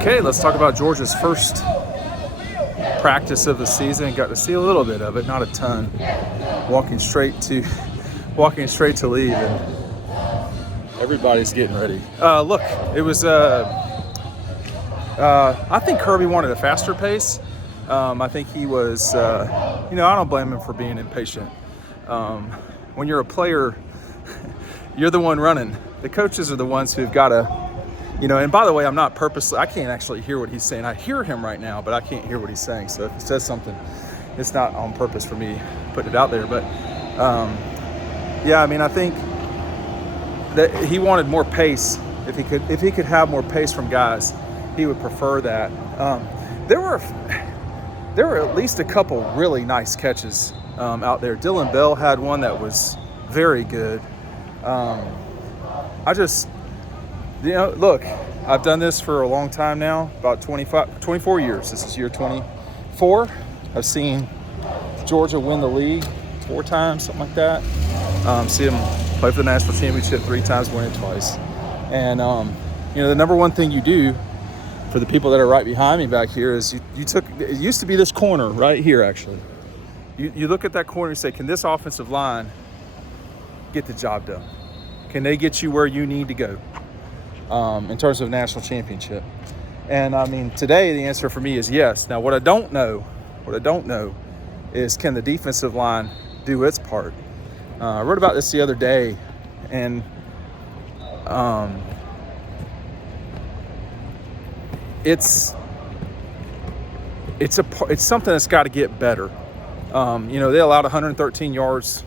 Okay, let's talk about Georgia's first practice of the season. Got to see a little bit of it, not a ton. Walking straight to leave, and everybody's getting ready. Look, it was. I think Kirby wanted a faster pace. I think he was. I don't blame him for being impatient. When you're a player, you're the one running. The coaches are the ones who've got to. And by the way, I can't actually hear what he's saying. I hear him right now, but I can't hear what he's saying. So if he says something, it's not on purpose for me putting it out there. But, I think that he wanted more pace. If he could have more pace from guys, he would prefer that. There were at least a couple really nice catches out there. Dylan Bell had one that was very good. Look, I've done this for a long time now, about 24 years. This is year 24. I've seen Georgia win the league 4 times, something like that. See them play for the national championship 3 times, win it twice. And, the number one thing you do for the people that are right behind me back here is it used to be this corner right here, actually. You look at that corner and say, can this offensive line get the job done? Can they get you where you need to go? In terms of national championship. And today the answer for me is yes. Now what I don't know is, can the defensive line do its part? I wrote about this the other day, and it's something that's got to get better. They allowed 113 yards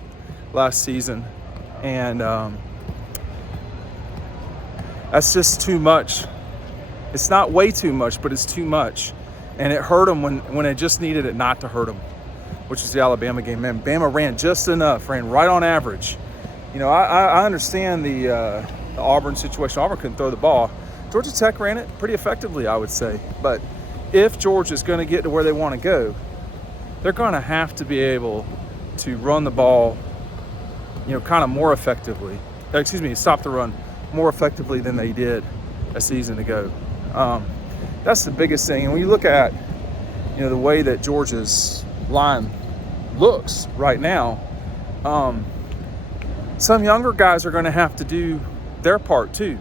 last season, and that's just too much. It's not way too much, but it's too much. And it hurt them when it just needed it not to hurt them, which is the Alabama game. Man, Bama ran just enough, ran right on average. I understand the Auburn situation. Auburn couldn't throw the ball. Georgia Tech ran it pretty effectively, I would say. But if Georgia's going to get to where they want to go, they're going to have to be able to run the ball, kind of more effectively. Stop the run more effectively than they did a season ago. That's the biggest thing. And when you look at, the way that Georgia's line looks right now, some younger guys are going to have to do their part too.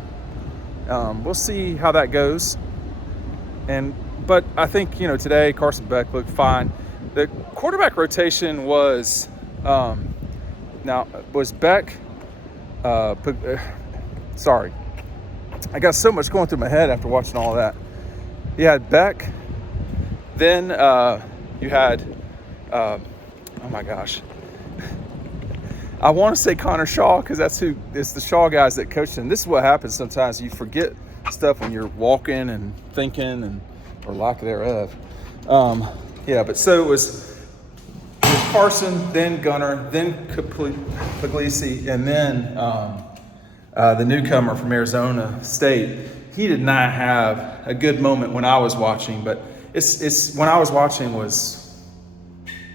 We'll see how that goes. But I think, today Carson Beck looked fine. The quarterback rotation was Beck, sorry, I got so much going through my head after watching all of that. You had Beck, then you had, oh my gosh, I want to say Connor Shaw, because it's the Shaw guys that coached him. This is what happens sometimes. You forget stuff when you're walking and thinking, or lack thereof. But so it was Carson, then Gunner, then Puglisi, and then the newcomer from Arizona State. He did not have a good moment when I was watching, but it's when I was watching was,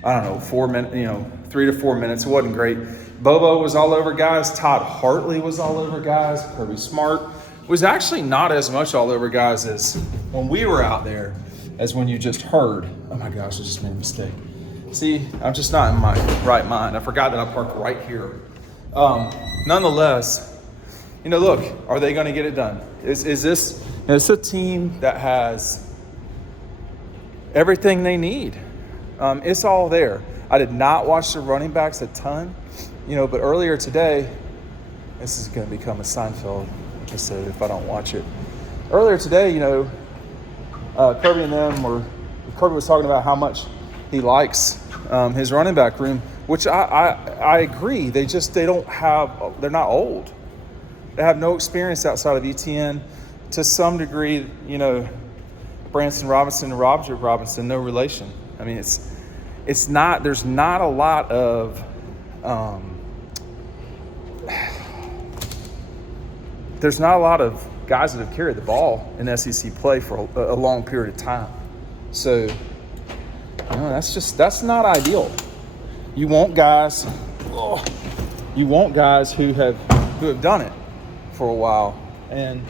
I don't know, 4 minutes, 3 to 4 minutes. It wasn't great. Bobo was all over guys. Todd Hartley was all over guys. Kirby Smart was actually not as much all over guys as when we were out there as when you just heard. Oh my gosh, I just made a mistake. See, I'm just not in my right mind. I forgot that I parked right here. Nonetheless, look, are they going to get it done? Is this, it's a team that has everything they need. It's all there. I did not watch the running backs a ton, but earlier today, this is going to become a Seinfeld episode if I don't watch it. Earlier today, Kirby was talking about how much he likes his running back room, which I agree. They're not old. They have no experience outside of ETN. To some degree, Branson Robinson and Roger Robinson, no relation. It's not, there's not a lot of, guys that have carried the ball in SEC play for a long period of time. So, that's not ideal. You want guys who have done it for a while. And,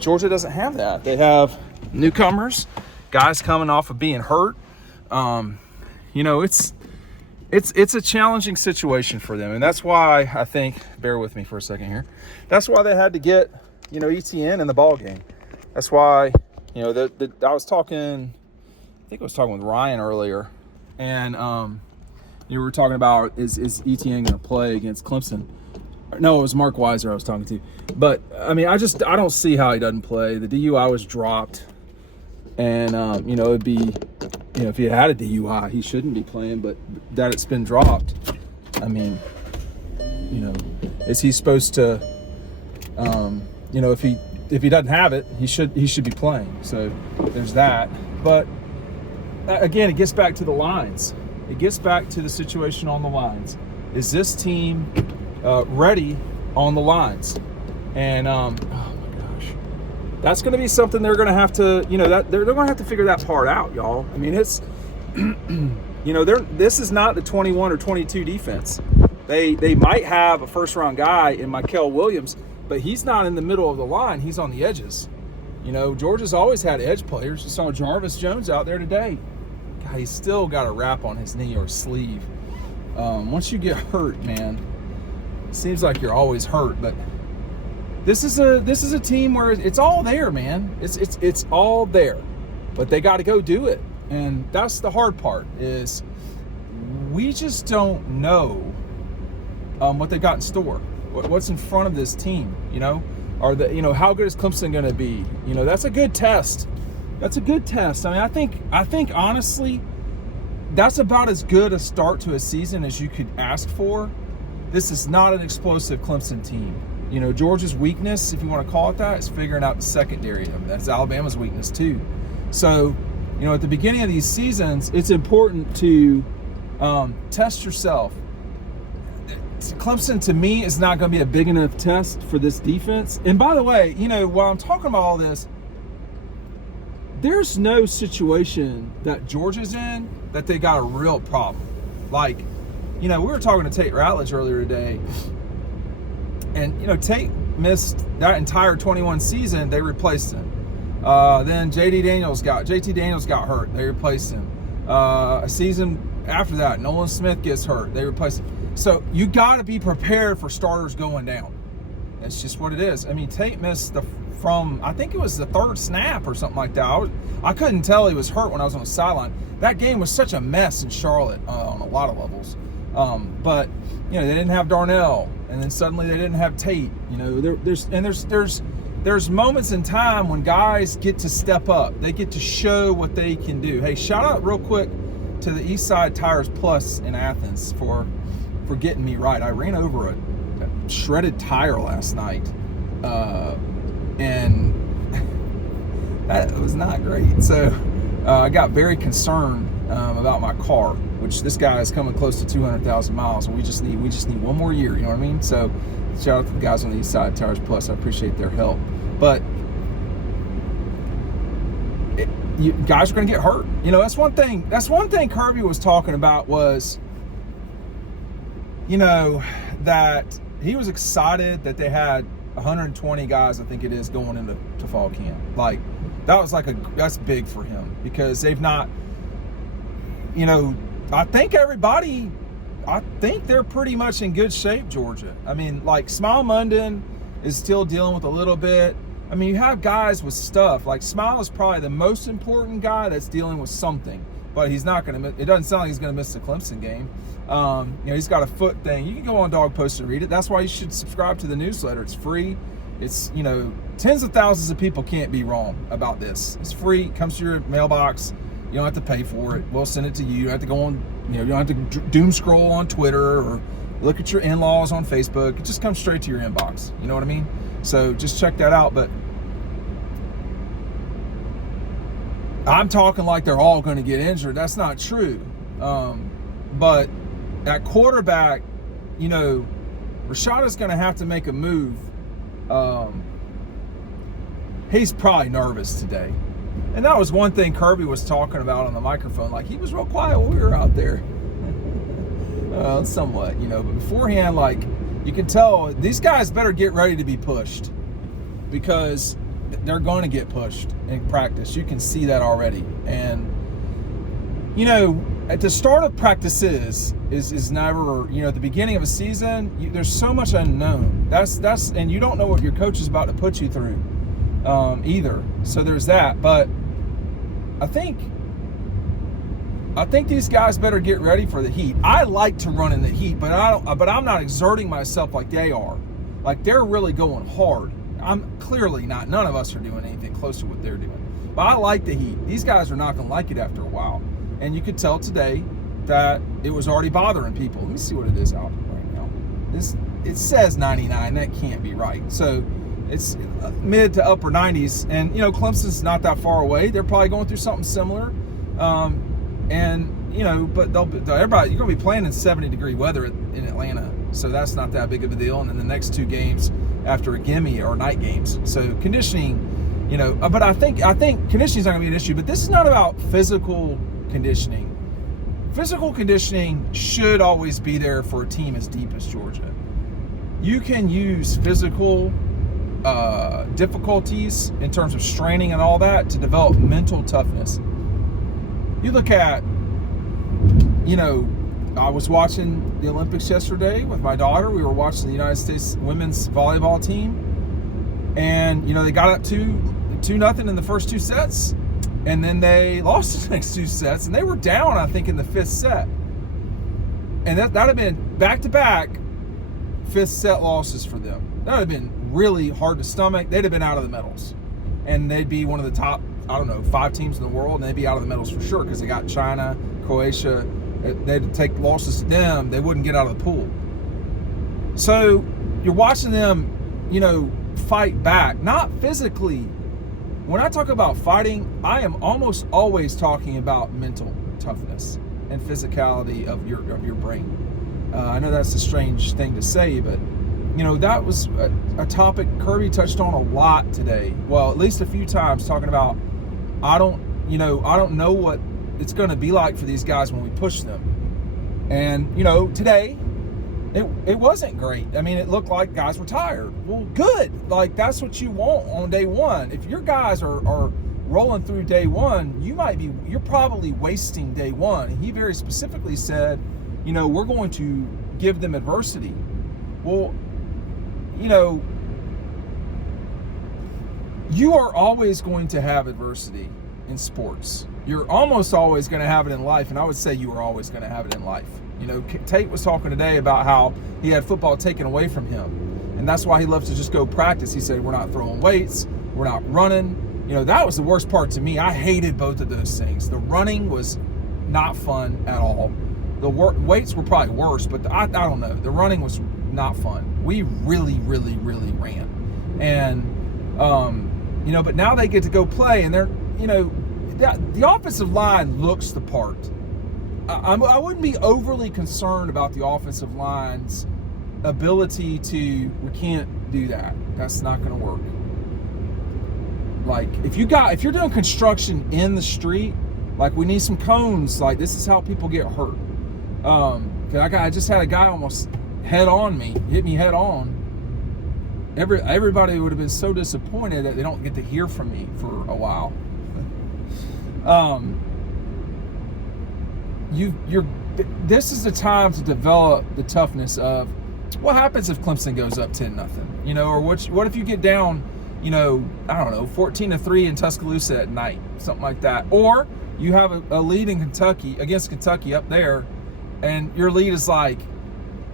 Georgia doesn't have that. They have newcomers, guys coming off of being hurt. You know, it's a challenging situation for them, and that's why I think, bear with me for a second here, that's why they had to get, you know, ETN in the ball game. That's why, you know, I was talking with Ryan earlier, and you were talking about is ETN going to play against Clemson? No, it was Mark Weiser I was talking to. But I mean, I don't see how he doesn't play. The DUI was dropped, and you know, it'd be, you know, if he had a DUI, he shouldn't be playing. But that it's been dropped, I mean, you know, is he supposed to? You know, if he doesn't have it, he should be playing. So there's that. But again, it gets back to the lines. It gets back to the situation on the lines. Is this team ready on the lines? And oh my gosh, that's going to be something they're going to have to, you know, that they're going to have to figure that part out, y'all. I mean, it's you know, this is not the 21 or 22 defense. They might have a first round guy in Michael Williams, but he's not in the middle of the line. He's on the edges. You know, Georgia's always had edge players. You saw Jarvis Jones out there today. God, he's still got a wrap on his knee or sleeve. Once you get hurt, man, it seems like you're always hurt. But this is a team where it's all there, man. It's all there, but they got to go do it, and that's the hard part. Is we just don't know what they got in store. What's in front of this team? You know, you know, how good is Clemson going to be? You know, that's a good test. That's a good test. I mean, I think honestly, that's about as good a start to a season as you could ask for. This is not an explosive Clemson team. You know, Georgia's weakness, if you want to call it that, is figuring out the secondary. I mean, that's Alabama's weakness too. So, you know, at the beginning of these seasons, it's important to test yourself. Clemson, to me, is not going to be a big enough test for this defense. And by the way, you know, while I'm talking about all this, there's no situation that Georgia's in that they got a real problem. Like, you know, we were talking to Tate Ratledge earlier today, and, you know, Tate missed that entire 21 season. They replaced him. Then JT Daniels got hurt. They replaced him. A season after that, Nolan Smith gets hurt. They replaced him. So you got to be prepared for starters going down. That's just what it is. I mean, Tate missed from I think it was the third snap or something like that. I couldn't tell he was hurt when I was on the sideline. That game was such a mess in Charlotte on a lot of levels. But you know, they didn't have Darnell, and then suddenly they didn't have Tate. You know, there's moments in time when guys get to step up. They get to show what they can do. Hey, shout out real quick to the Eastside Tires Plus in Athens for getting me right. I ran over a shredded tire last night, and that was not great. So I got very concerned about my car, which this guy is coming close to 200,000 miles, and we just need one more year. You know what I mean? So shout out to the guys on the Eastside Tires Plus. I appreciate their help, but guys are going to get hurt. You know, that's one thing Kirby was talking about was, you know, that he was excited that they had 120 guys, I think it is, going into fall camp. Like, that was that's big for him, because they've not, you know, I think they're pretty much in good shape, Georgia. I mean, like, Smile Munden is still dealing with a little bit. I mean, you have guys with stuff. Like, Smile is probably the most important guy that's dealing with something, but he's not going to, it doesn't sound like he's going to miss the Clemson game. You know, he's got a foot thing. You can go on Dawg Post and read it. That's why you should subscribe to the newsletter. It's free. It's, you know, tens of thousands of people can't be wrong about this. It's free. It comes to your mailbox. You don't have to pay for it. We'll send it to you. You don't have to go on, you know, you don't have to doom scroll on Twitter or look at your in-laws on Facebook. It just comes straight to your inbox. You know what I mean? So just check that out. But I'm talking like they're all going to get injured. That's not true. But at quarterback, you know, Rashada's going to have to make a move. He's probably nervous today. And that was one thing Kirby was talking about on the microphone. Like, he was real quiet when we were out there. Somewhat, you know. But beforehand, like, you can tell these guys better get ready to be pushed. Because they're going to get pushed in practice. You can see that already. And, at the start of practices is never, at the beginning of a season, there's so much unknown. And you don't know what your coach is about to put you through either. So there's that. But I think these guys better get ready for the heat. I like to run in the heat, but I'm not exerting myself like they are. Like, they're really going hard. I'm clearly not. None of us are doing anything close to what they're doing. But I like the heat. These guys are not going to like it after a while. And you could tell today that it was already bothering people. Let me see what it is out right now. It says 99. That can't be right. So it's mid to upper 90s. And, Clemson's not that far away. They're probably going through something similar. But everybody, you're going to be playing in 70-degree weather in Atlanta. So that's not that big of a deal. And then the next 2 games after a gimme are night games. So conditioning, but I think conditioning is not going to be an issue. But this is not about physical conditioning. Physical conditioning should always be there for a team as deep as Georgia. You can use physical difficulties in terms of straining and all that to develop mental toughness. You look at, I was watching the Olympics yesterday with my daughter. We were watching the United States women's volleyball team. And, they got up 2-0 in the first 2 sets. And then they lost the next 2 sets. And they were down, I think, in the 5th set. And that'd have been back-to-back 5th set losses for them. That would have been really hard to stomach. They'd have been out of the medals. And they'd be one of the top, 5 teams in the world. And they'd be out of the medals for sure because they got China, Croatia. They'd take losses to them. They wouldn't get out of the pool. So you're watching them, fight back. Not physically. When I talk about fighting, I am almost always talking about mental toughness and physicality of your brain. I know that's a strange thing to say, but that was a topic Kirby touched on a lot today. Well, at least a few times, talking about I don't know what it's going to be like for these guys when we push them. And today it wasn't great. I mean, it looked like guys were tired. Well, good. Like, that's what you want on day one. If your guys are rolling through day one, you're probably wasting day one. And he very specifically said, we're going to give them adversity. Well, you are always going to have adversity in sports. You're almost always going to have it in life, and I would say you are always going to have it in life. Tate was talking today about how he had football taken away from him, and that's why he loves to just go practice. He said, we're not throwing weights, we're not running. That was the worst part to me. I hated both of those things. The running was not fun at all. The weights were probably worse, but I don't know. The running was not fun. We really, really, really ran. And, but now they get to go play, and they're, the offensive line looks the part. I wouldn't be overly concerned about the offensive line's ability we can't do that. That's not going to work. Like, if you're doing construction in the street, like, we need some cones. Like, this is how people get hurt. I just had a guy almost hit me head on. Everybody would have been so disappointed that they don't get to hear from me for a while. This is the time to develop the toughness of what happens if Clemson goes up 10-0, or what if you get down, 14-3 in Tuscaloosa at night, something like that, or you have a lead in against Kentucky up there, and your lead is like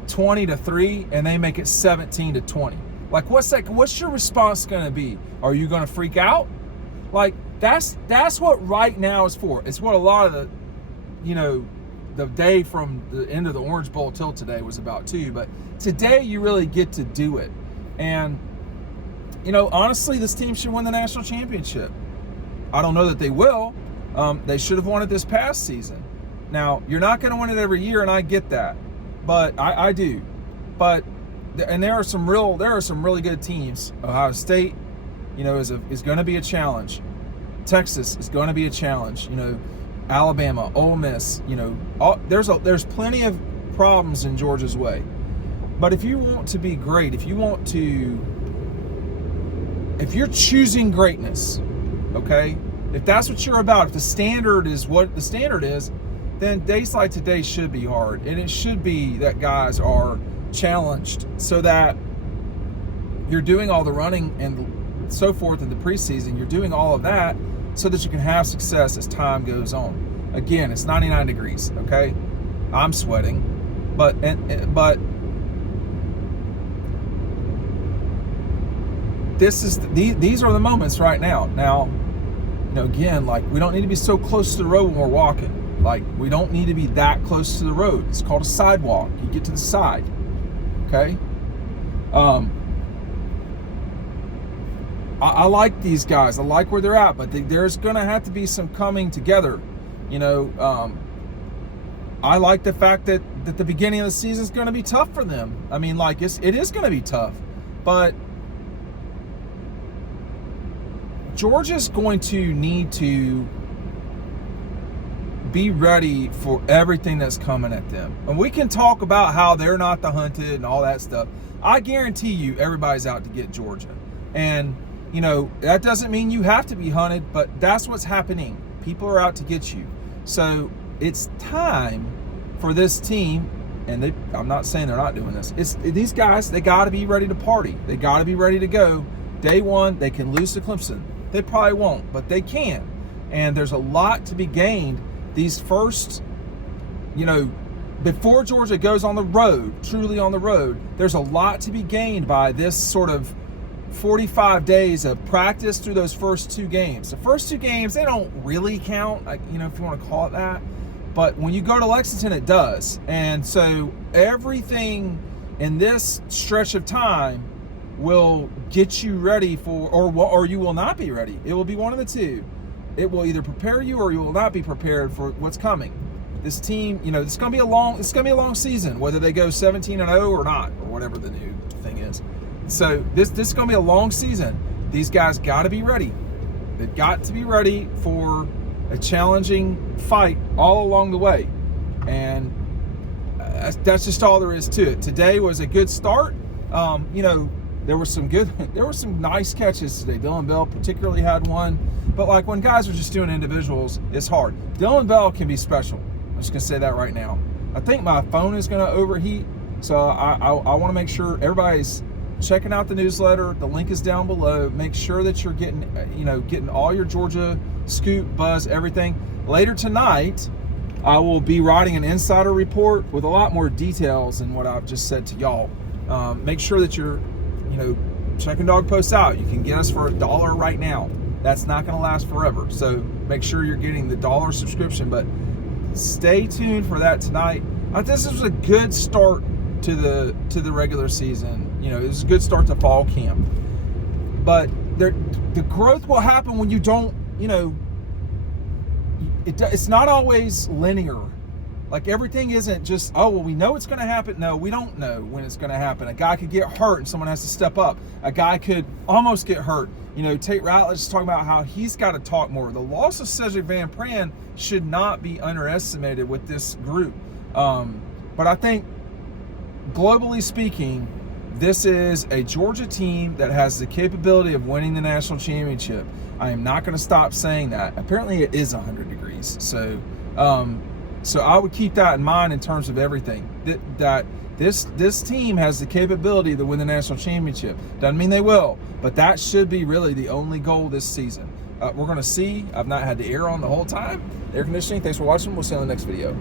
20-3, and they make it 17-20. Like, what's your response going to be? Are you going to freak out? Like, that's what right now is for. It's what a lot of the the day from the end of the Orange Bowl till today was about too. But today you really get to do it. And, honestly, this team should win the national championship. I don't know that they will. They should have won it this past season. Now, you're not going to win it every year, and I get that. But I do. But there are some really good teams. Ohio State, is going to be a challenge. Texas is going to be a challenge. Alabama, Ole Miss, there's plenty of problems in Georgia's way. But if you want to be great, if you want to if you're choosing greatness, okay, if that's what you're about, if the standard is what the standard is, then days like today should be hard. And it should be that guys are challenged so that you're doing all the running and so forth in the preseason. You're doing all of that so that you can have success as time goes on. Again, it's 99 degrees, okay? I'm sweating, but these are the moments right now. Now, again, like, we don't need to be so close to the road when we're walking. Like, we don't need to be that close to the road. It's called a sidewalk. You get to the side, okay? I like these guys. I like where they're at, but there's going to have to be some coming together. I like the fact that the beginning of the season is going to be tough for them. I mean, like, it is going to be tough, but Georgia's going to need to be ready for everything that's coming at them. And we can talk about how they're not the hunted and all that stuff. I guarantee you everybody's out to get Georgia. And, that doesn't mean you have to be hunted, but that's what's happening. People are out to get you. So it's time for this team, and I'm not saying they're not doing this. These guys, they got to be ready to party. They got to be ready to go. Day one, they can lose to Clemson. They probably won't, but they can. And there's a lot to be gained these first, before Georgia goes on the road, truly on the road, there's a lot to be gained by this sort of 45 days of practice through those first two games. The first two games, they don't really count, if you want to call it that. But when you go to Lexington, it does. And so everything in this stretch of time will get you ready for, or you will not be ready. It will be one of the two. It will either prepare you or you will not be prepared for what's coming. This team, it's going to be a long season, whether they go 17-0 or not, or whatever the new thing is. So this is going to be a long season. These guys got to be ready. They've got to be ready for a challenging fight all along the way. And that's just all there is to it. Today was a good start. There were some nice catches today. Dylan Bell particularly had one. But like, when guys are just doing individuals, it's hard. Dylan Bell can be special. I'm just going to say that right now. I think my phone is going to overheat. So I want to make sure everybody's checking out the newsletter. The link is down below. Make sure that you're getting all your Georgia scoop, buzz, everything. Later tonight, I will be writing an insider report with a lot more details than what I've just said to y'all. Make sure that you're, checking Dawg posts out. You can get us for $1 right now. That's not going to last forever. So make sure you're getting the $1 subscription. But stay tuned for that tonight. This was a good start to the regular season. It was a good start to fall camp. But the growth will happen when you don't, it's not always linear. Like, everything isn't just, we know it's going to happen. No, we don't know when it's going to happen. A guy could get hurt and someone has to step up. A guy could almost get hurt. Tate Ratledge is talking about how he's got to talk more. The loss of Cedric Van Pran should not be underestimated with this group. But I think, globally speaking, this is a Georgia team that has the capability of winning the national championship. I am not going to stop saying that. Apparently it is 100 degrees. So I would keep that in mind in terms of everything. That this team has the capability to win the national championship. Doesn't mean they will, but that should be really the only goal this season. We're going to see. I've not had the air on the whole time. Air conditioning. Thanks for watching. We'll see you on the next video.